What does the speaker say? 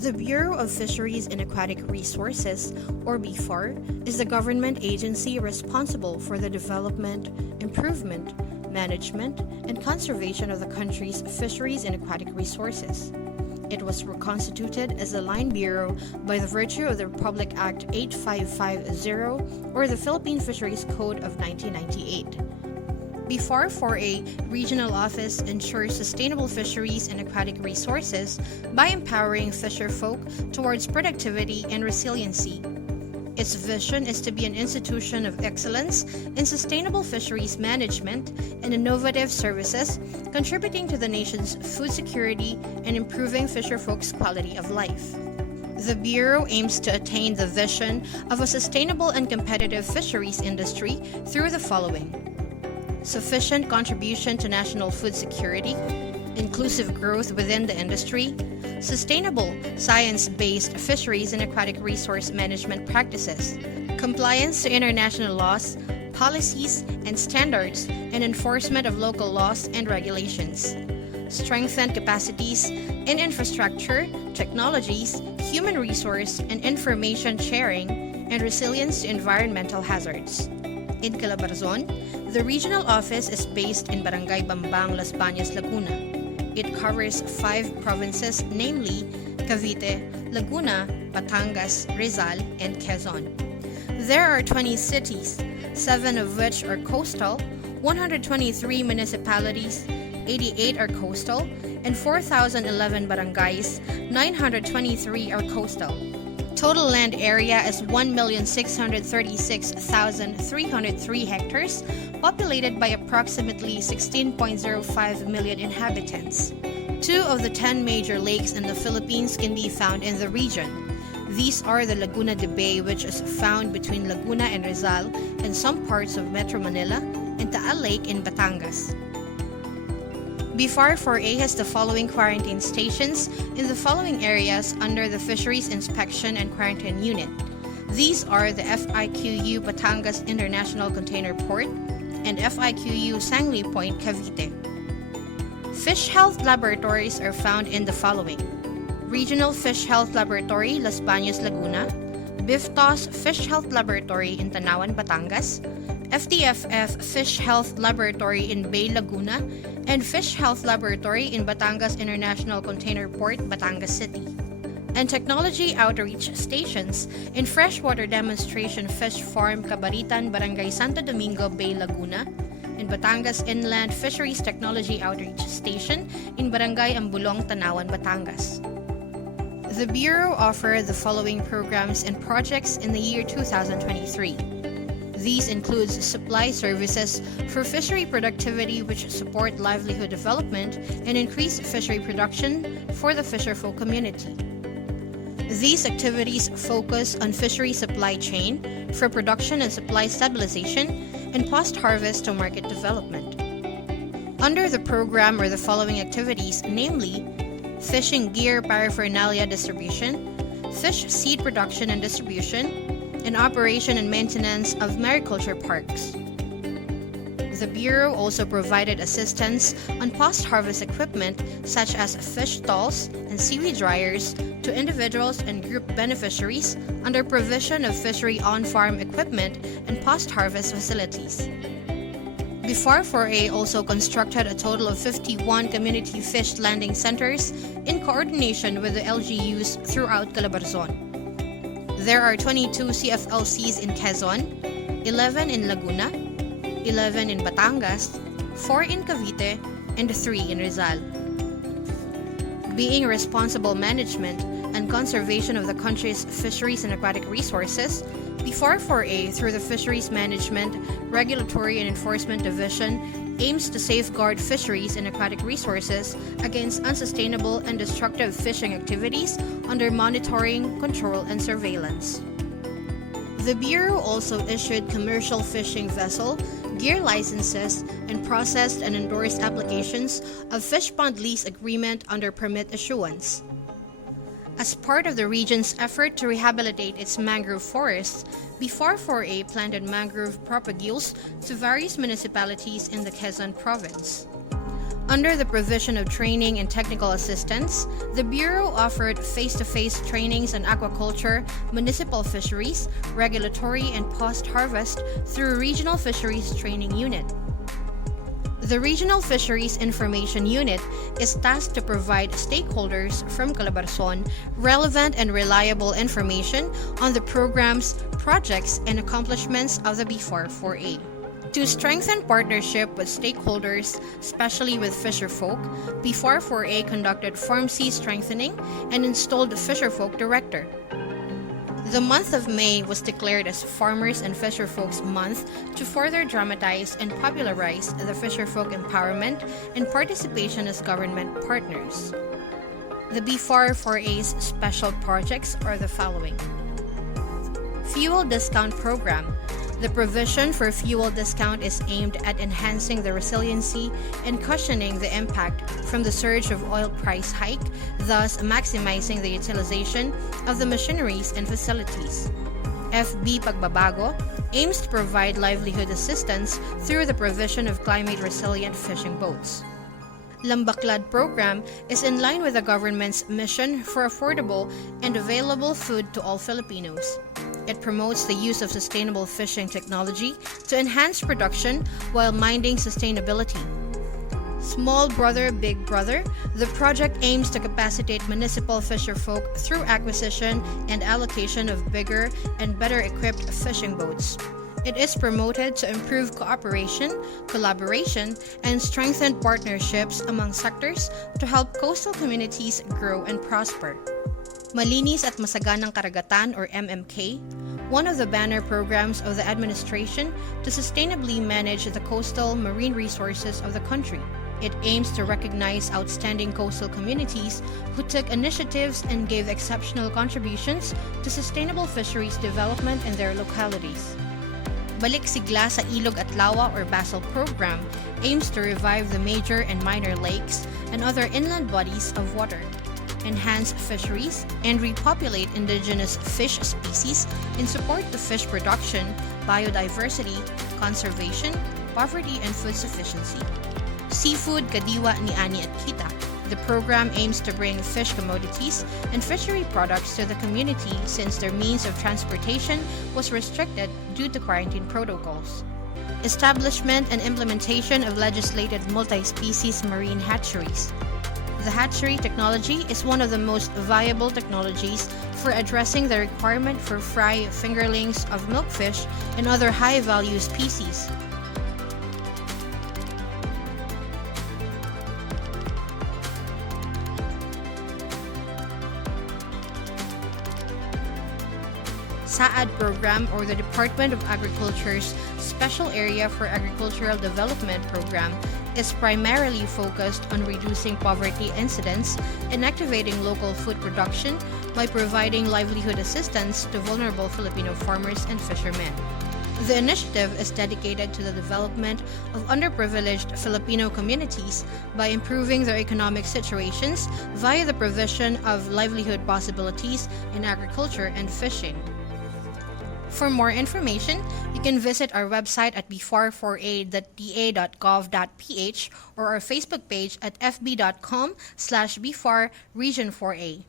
The Bureau of Fisheries and Aquatic Resources, or BFAR, is the government agency responsible for the development, improvement, management, and conservation of the country's fisheries and aquatic resources. It was reconstituted as a line bureau by the virtue of the Republic Act 8550 or the Philippine Fisheries Code of 1998. BFAR 4A Regional Office ensures sustainable fisheries and aquatic resources by empowering fisherfolk towards productivity and resiliency. Its vision is to be an institution of excellence in sustainable fisheries management and innovative services, contributing to the nation's food security and improving fisherfolk's quality of life. The Bureau aims to attain the vision of a sustainable and competitive fisheries industry through the following: sufficient contribution to national food security, inclusive growth within the industry, sustainable, science-based fisheries and aquatic resource management practices, compliance to international laws, policies, and standards, and enforcement of local laws and regulations, strengthen capacities in infrastructure, technologies, human resource and information sharing, and resilience to environmental hazards. In Calabarzon, the regional office is based in Barangay Bambang, Las Bañas, Laguna. It covers 5 provinces, namely Cavite, Laguna, Batangas, Rizal, and Quezon. There are 20 cities, 7 of which are coastal, 123 municipalities, 88 are coastal, and 4,011 barangays, 923 are coastal. Total land area is 1,636,303 hectares, populated by approximately 16.05 million inhabitants. 2 of the 10 major lakes in the Philippines can be found in the region. These are the Laguna de Bay, which is found between Laguna and Rizal and some parts of Metro Manila, and Taal Lake in Batangas. BFAR 4A has the following quarantine stations in the following areas under the Fisheries Inspection and Quarantine Unit. These are the FIQU Batangas International Container Port and FIQU Sangli Point, Cavite. Fish health laboratories are found in the following: Regional Fish Health Laboratory, Las Bañas, Laguna; BIFTOS Fish Health Laboratory in Tanawan, Batangas; FTFF Fish Health Laboratory in Bay, Laguna; and Fish Health Laboratory in Batangas International Container Port, Batangas City. And technology outreach stations in Freshwater Demonstration Fish Farm, Cabaritan, Barangay Santo Domingo, Bay, Laguna; in Batangas Inland Fisheries Technology Outreach Station in Barangay Ambulong, Tanawan, Batangas. The Bureau offered the following programs and projects in the year 2023. These include supply services for fishery productivity which support livelihood development and increase fishery production for the fisherfolk community. These activities focus on fishery supply chain for production and supply stabilization and post-harvest to market development. Under the program are the following activities, namely fishing gear paraphernalia distribution, fish seed production and distribution, and operation and maintenance of mariculture parks. The Bureau also provided assistance on post-harvest equipment such as fish stalls and seaweed dryers to individuals and group beneficiaries under provision of fishery on-farm equipment and post-harvest facilities. BFAR 4A also constructed a total of 51 community fish landing centers in coordination with the LGUs throughout Calabarzon. There are 22 CFLCs in Quezon, 11 in Laguna, 11 in Batangas, 4 in Cavite, and 3 in Rizal. Being responsible management and conservation of the country's fisheries and aquatic resources, BFAR 4A, through the Fisheries Management, Regulatory and Enforcement Division, aims to safeguard fisheries and aquatic resources against unsustainable and destructive fishing activities under monitoring, control, and surveillance. The Bureau also issued commercial fishing vessel, gear licenses, and processed and endorsed applications of fish pond lease agreement under permit issuance. As part of the region's effort to rehabilitate its mangrove forests, BFAR 4A planted mangrove propagules to various municipalities in the Quezon province. Under the provision of training and technical assistance, the Bureau offered face-to-face trainings on aquaculture, municipal fisheries, regulatory, and post-harvest through a regional fisheries training unit. The Regional Fisheries Information Unit is tasked to provide stakeholders from Calabarzon relevant and reliable information on the programs, projects, and accomplishments of the BFAR 4A. To strengthen partnership with stakeholders, especially with fisherfolk, BFAR 4A conducted Farm C strengthening and installed a fisherfolk director. The month of May was declared as Farmers and Fisherfolk's Month to further dramatize and popularize the fisherfolk empowerment and participation as government partners. The BFAR 4A's special projects are the following. Fuel Discount Program. The provision for fuel discount is aimed at enhancing the resiliency and cushioning the impact from the surge of oil price hike, thus maximizing the utilization of the machineries and facilities. FB Pagbabago aims to provide livelihood assistance through the provision of climate-resilient fishing boats. Lambaklad program is in line with the government's mission for affordable and available food to all Filipinos. It promotes the use of sustainable fishing technology to enhance production while minding sustainability. Small Brother, Big Brother, the project aims to capacitate municipal fisherfolk through acquisition and allocation of bigger and better equipped fishing boats. It is promoted to improve cooperation, collaboration, and strengthen partnerships among sectors to help coastal communities grow and prosper. Malinis at Masaganang Karagatan or MMK, one of the banner programs of the administration to sustainably manage the coastal marine resources of the country. It aims to recognize outstanding coastal communities who took initiatives and gave exceptional contributions to sustainable fisheries development in their localities. Balik Sigla sa Ilog at Lawa or BASIL program aims to revive the major and minor lakes and other inland bodies of water, enhance fisheries, and repopulate indigenous fish species and support the fish production, biodiversity, conservation, poverty, and food sufficiency. Seafood Kadiwa ni Ani at Kita. The program aims to bring fish commodities and fishery products to the community since their means of transportation was restricted due to quarantine protocols. Establishment and implementation of legislated multi-species marine hatcheries. The hatchery technology is one of the most viable technologies for addressing the requirement for fry fingerlings of milkfish and other high-value species. SAAD program, or the Department of Agriculture's Special Area for Agricultural Development program, is primarily focused on reducing poverty incidence and activating local food production by providing livelihood assistance to vulnerable Filipino farmers and fishermen. The initiative is dedicated to the development of underprivileged Filipino communities by improving their economic situations via the provision of livelihood possibilities in agriculture and fishing. For more information, you can visit our website at bfar4a.da.gov.ph or our Facebook page at fb.com/bfar Region 4A.